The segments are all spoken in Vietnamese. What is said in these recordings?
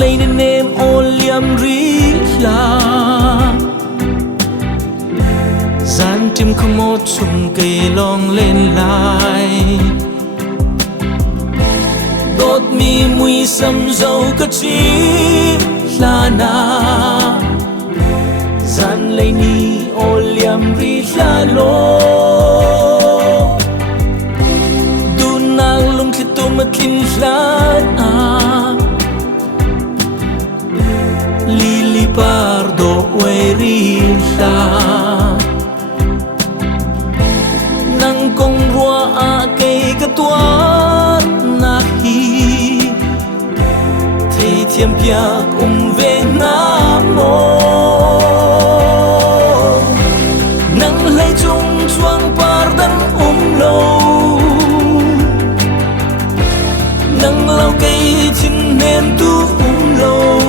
lấy nên em ô liam rí la gian tim không một chung cây long lên lại đốt mi mùi sầm dầu cất chi la na gian lấy ni ô liam rí la lô du nang lung khi tu mất linh la Lili pardo uerila nang kong rua a cây katuan na hi thấy thiêm pia về nam mô nang lấy chung chuang pardan lâu nang lau cây chín nem tu lâu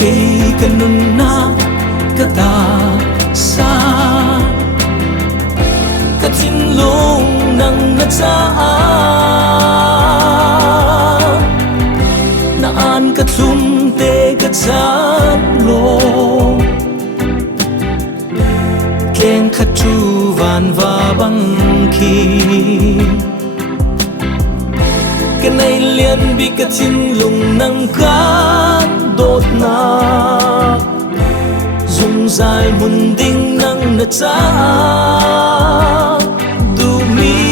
cây kanun na kata sa katin lung nang naan katlum te katsan lo ken katu van va bang ki kanay lian bi katin lung nang kan đốt na dùng dài mùn đinh nang na cha du mi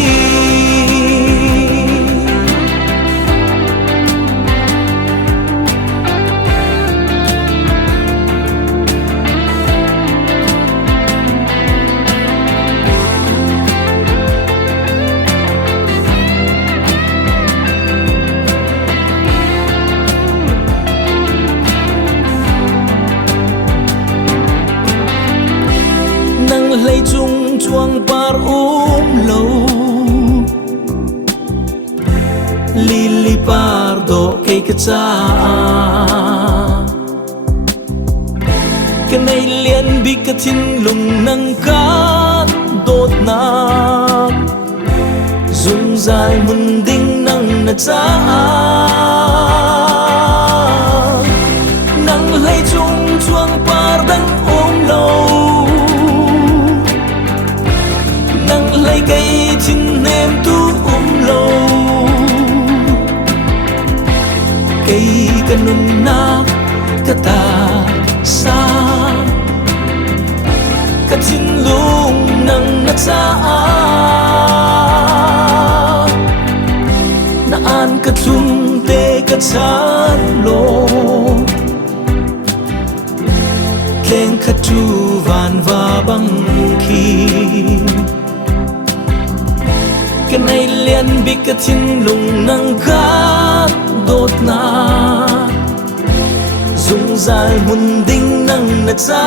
lấy chung chuang par lâu lili pardo cây cà cha cái này liền bị cái thiên lùng nâng cát đốt nát dùng dài mùn đinh nâng na cha nâng lấy chung chuang par đang lâu lấy cây chín em tu lâu cây kanun na kata sa katin lung nang natsa naan katlum te katsan lo keng katu van va bang ki cái này liền bị cái thiên lùng nâng cát đốt na dùng dài mùn đinh nâng na cha